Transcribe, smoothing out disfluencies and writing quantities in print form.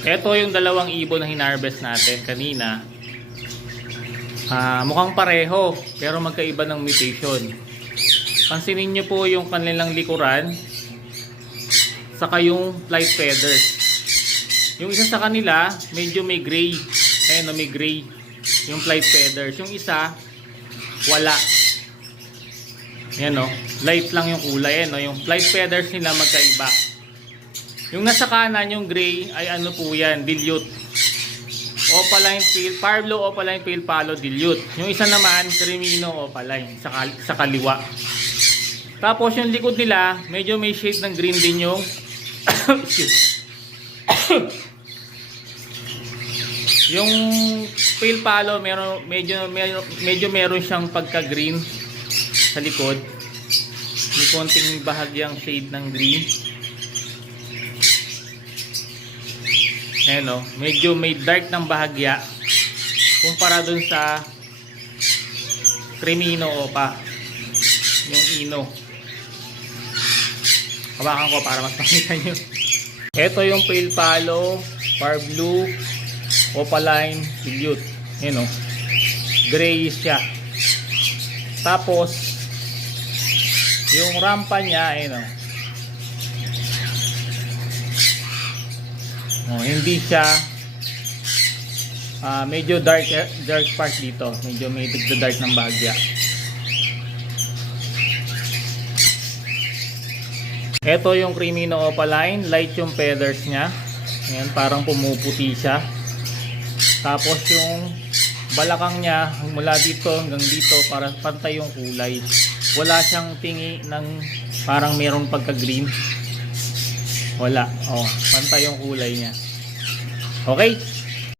Ito yung dalawang ibon na hinarvest natin kanina. Mukhang pareho pero magkaiba ng mutation. Pansinin nyo po yung kanilang likuran saka yung flight feathers. Yung isa sa kanila medyo may gray. Ayan o, may gray yung flight feathers. Yung isa wala. Ayan o, light lang yung kulay. Ayan o, yung flight feathers nila magkaiba. Yung nasa kanan, yung gray, ay ano po yan, dilute. Opaline pale, Parblo opaline pale palo dilute. Yung isa naman, Cremino opaline, sa kaliwa. Tapos yung likod nila, medyo may shade ng green din yung yung pale palo, medyo meron siyang pagka-green sa likod. May konting bahagyang shade ng green. Ayan o, medyo may dark ng bahagya kumpara dun sa Cremino opa, yung ino. Hawakan ko para mas makita nyo. Ito yung pale palo, par blue, opaline, dilute. Ayan o, grayish siya. Tapos yung rampa niya, ayan o, hindi siya medyo dark part dito, medyo may dark ng bahagya. Ito yung Cremino opaline, light yung feathers niya. Ayan, parang pumuputi siya. Tapos yung balakang niya mula dito hanggang dito para pantay yung kulay. Wala siyang tingi ng parang mayroong pagka green. Wala. Oh, pantay yung kulay niya. Okay?